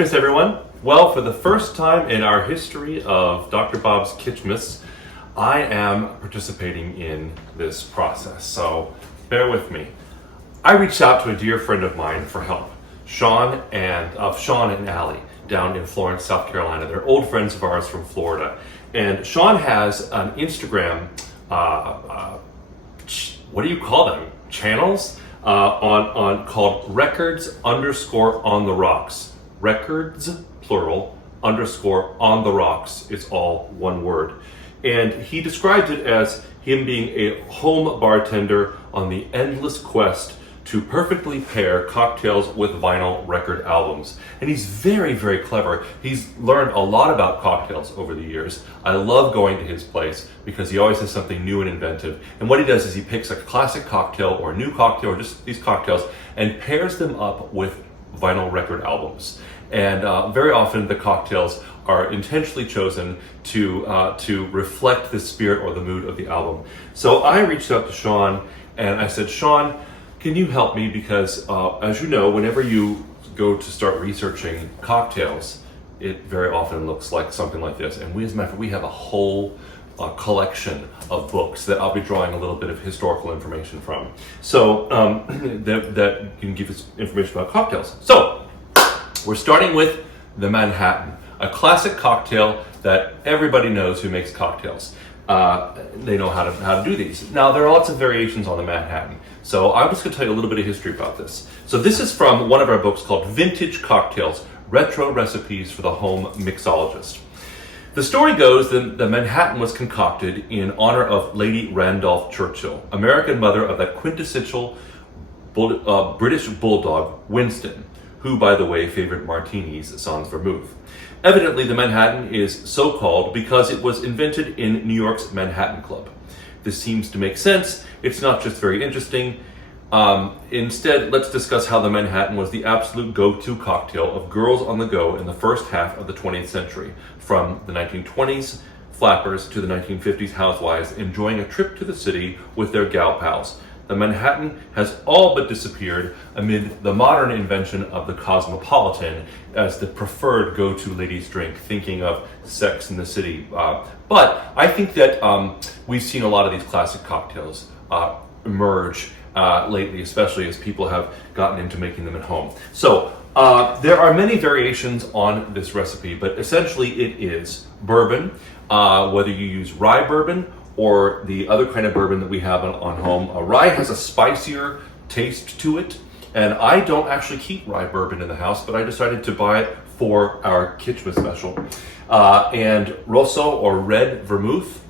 Kitschmas, everyone. Well, for the first time in our history of Dr. Bob's Kitschmas, I am participating in this process, so bear with me. I reached out to a dear friend of mine for help, Sean and Allie, down in Florence, South Carolina. They're old friends of ours from Florida. And Sean has an Instagram, what do you call them? Channels? Called records_on the rocks. Records, plural, _on the rocks. It's all one word. And he described it as him being a home bartender on the endless quest to perfectly pair cocktails with vinyl record albums. And he's very, very clever. He's learned a lot about cocktails over the years. I love going to his place because he always has something new and inventive. And what he does is he picks a classic cocktail or a new cocktail or just these cocktails and pairs them up with vinyl record albums. And very often the cocktails are intentionally chosen to reflect the spirit or the mood of the album. So I reached out to Sean and I said, Sean, can you help me? Because as you know, whenever you go to start researching cocktails, it very often looks like something like this. And as a matter of fact, we have a whole collection of books that I'll be drawing a little bit of historical information from. So that can give us information about cocktails. So we're starting with the Manhattan, a classic cocktail that everybody knows who makes cocktails. They know how to do these. Now, there are lots of variations on the Manhattan. So I'm just going to tell you a little bit of history about this. So this is from one of our books called Vintage Cocktails, Retro Recipes for the Home Mixologist. The story goes that the Manhattan was concocted in honor of Lady Randolph Churchill, American mother of that quintessential British bulldog, Winston, who, by the way, favored martinis sans vermouth. Evidently, the Manhattan is so called because it was invented in New York's Manhattan Club. This seems to make sense. It's not just very interesting. Instead, let's discuss how the Manhattan was the absolute go-to cocktail of girls on the go in the first half of the 20th century, from the 1920s flappers to the 1950s housewives enjoying a trip to the city with their gal pals. The Manhattan has all but disappeared amid the modern invention of the Cosmopolitan as the preferred go-to ladies' drink, thinking of Sex in the City. But I think that we've seen a lot of these classic cocktails emerge lately, especially as people have gotten into making them at home. So there are many variations on this recipe, but essentially it is bourbon, whether you use rye bourbon or the other kind of bourbon that we have on home. Rye has a spicier taste to it, and I don't actually keep rye bourbon in the house, but I decided to buy it for our Kitschmas special. And Rosso or red vermouth,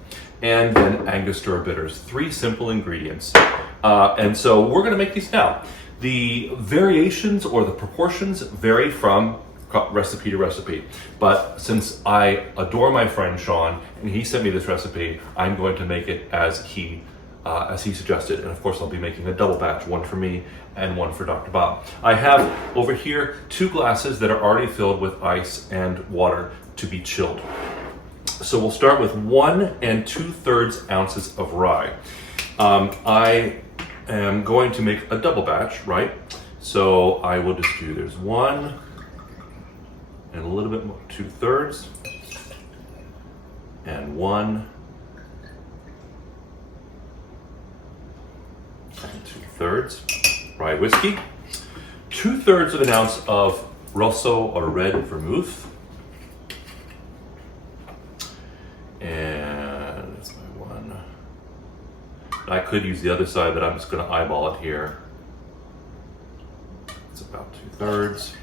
and then Angostura bitters. 3 simple ingredients. And so we're gonna make these now. The variations or the proportions vary from recipe to recipe, but since I adore my friend Sean and he sent me this recipe, I'm going to make it as he suggested. And of course I'll be making a double batch, one for me and one for Dr. Bob. I have over here 2 glasses that are already filled with ice and water to be chilled. So we'll start with 1 2/3 ounces of rye. I am going to make a double batch, right? So I will just do, there's 1 and a little bit more, 2/3, and 1 and 2/3 rye whiskey, 2/3 of an ounce of Rosso or red vermouth, and that's my 1. I could use the other side, but I'm just going to eyeball it here. It's about 2/3.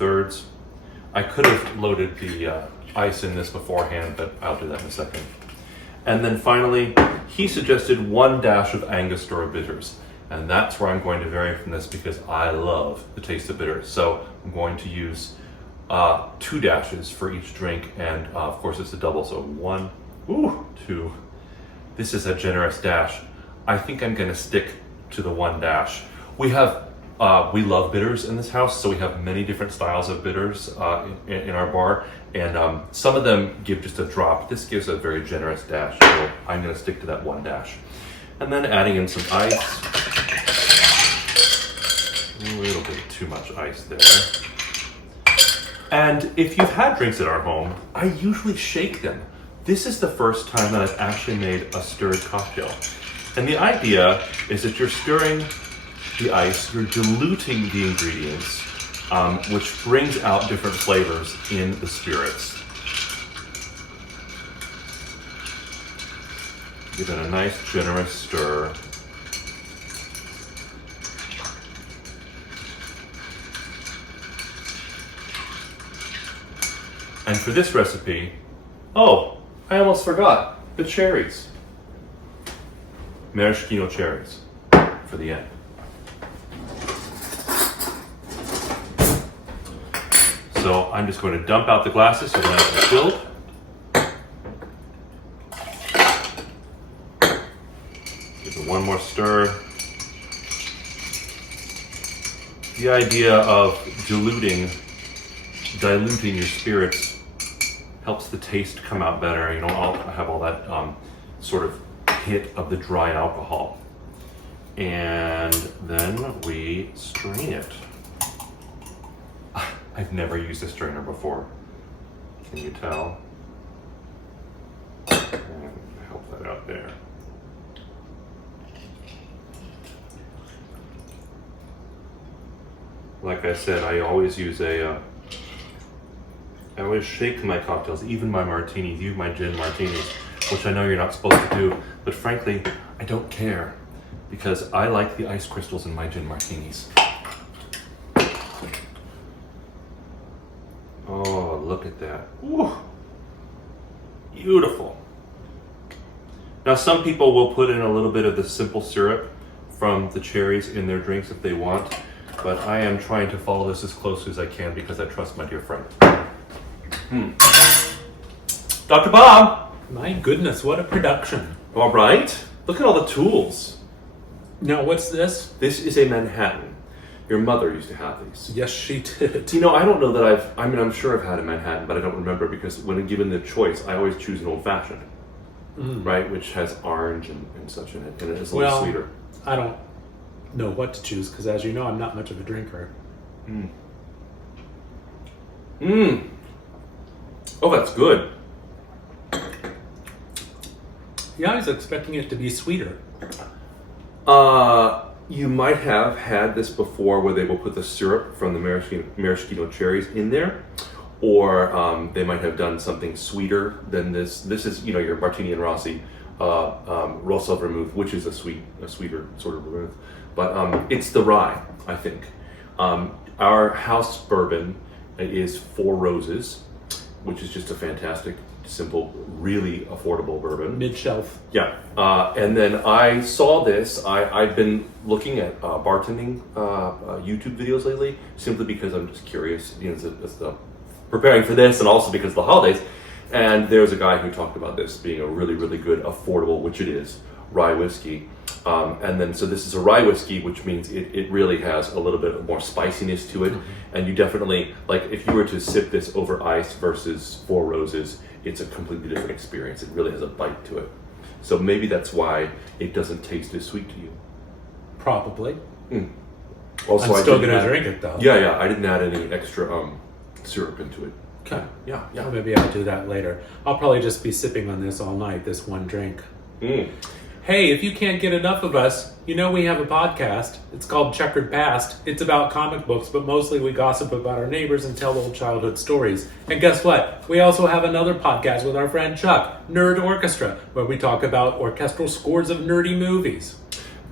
Thirds. I could have loaded the ice in this beforehand, but I'll do that in a second. And then finally, he suggested 1 dash of Angostura bitters. And that's where I'm going to vary from this because I love the taste of bitters. So I'm going to use 2 dashes for each drink. And of course it's a double, so 1, 2. This is a generous dash. I think I'm gonna stick to the 1 dash. We love bitters in this house, so we have many different styles of bitters in our bar, and some of them give just a drop. This gives a very generous dash, so I'm going to stick to that 1 dash. And then adding in some ice. little bit too much ice there. And if you've had drinks at our home, I usually shake them. This is the first time that I've actually made a stirred cocktail. And the idea is that you're stirring the ice, you're diluting the ingredients, which brings out different flavors in the spirits. Give it a nice, generous stir. And for this recipe, oh, I almost forgot, the cherries. Maraschino cherries for the end. So I'm just going to dump out the glasses so they're nice and filled. Give it one more stir. The idea of diluting your spirits helps the taste come out better. You don't have all that sort of hit of the dry alcohol. And then we strain it. I've never used a strainer before. Can you tell? And help that out there. Like I said, I always use I always shake my cocktails, even my martinis, even my gin martinis, which I know you're not supposed to do, but frankly, I don't care because I like the ice crystals in my gin martinis. Oh, look at that. Ooh, beautiful. Now, some people will put in a little bit of the simple syrup from the cherries in their drinks if they want, but I am trying to follow this as closely as I can because I trust my dear friend. Dr. Bob! My goodness, what a production. All right. Look at all the tools. Now, what's this? This is a Manhattan. Your mother used to have these. Yes, she did. You know, I don't know that I'm sure I've had a Manhattan, but I don't remember because when given the choice, I always choose an old-fashioned, right? Which has orange and such in it, and it's a little sweeter. I don't know what to choose because, as you know, I'm not much of a drinker. Oh, that's good. Yeah, I was expecting it to be sweeter. You might have had this before where they will put the syrup from the maraschino cherries in there, or they might have done something sweeter than this. This is, you know, your Martini and Rossi Rosso Vermouth, which is a sweeter sort of vermouth. But it's the rye, I think. Our house bourbon is Four Roses, which is just a fantastic, simple, really affordable bourbon. Mid-shelf. Yeah. And then I saw this. I've been looking at bartending YouTube videos lately, simply because I'm just curious, you know, as preparing for this and also because of the holidays. And there's a guy who talked about this being a really, really good, affordable, which it is, rye whiskey. And then, so this is a rye whiskey, which means it really has a little bit more spiciness to it. And you definitely, like, if you were to sip this over ice versus Four Roses, it's a completely different experience. It really has a bite to it. So maybe that's why it doesn't taste as sweet to you. Probably. Also, I'm still going to drink it, though. Yeah, I didn't add any extra syrup into it. Okay. Yeah. Well, maybe I'll do that later. I'll probably just be sipping on this all night, this one drink. Hey, if you can't get enough of us, you know we have a podcast. It's called Checkered Past. It's about comic books, but mostly we gossip about our neighbors and tell old childhood stories. And guess what? We also have another podcast with our friend Chuck, Nerd Orchestra, where we talk about orchestral scores of nerdy movies.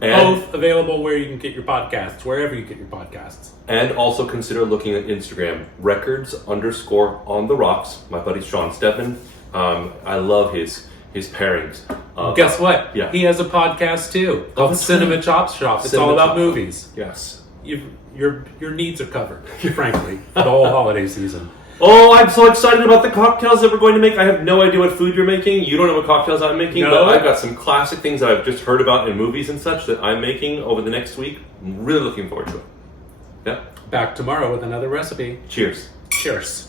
And both available where you can get your podcasts, wherever you get your podcasts. And also consider looking at Instagram, records_on the rocks. My buddy Sean Stephan. I love his pairings. Guess what? Yeah. He has a podcast too, called Cinema Chop Shop. It's all about movies. Yes. Your needs are covered, frankly, for the whole holiday season. Oh, I'm so excited about the cocktails that we're going to make. I have no idea what food you're making. You don't know what cocktails I'm making, No. but I've got some classic things that I've just heard about in movies and such that I'm making over the next week. I'm really looking forward to it. Yeah? Back tomorrow with another recipe. Cheers. Cheers.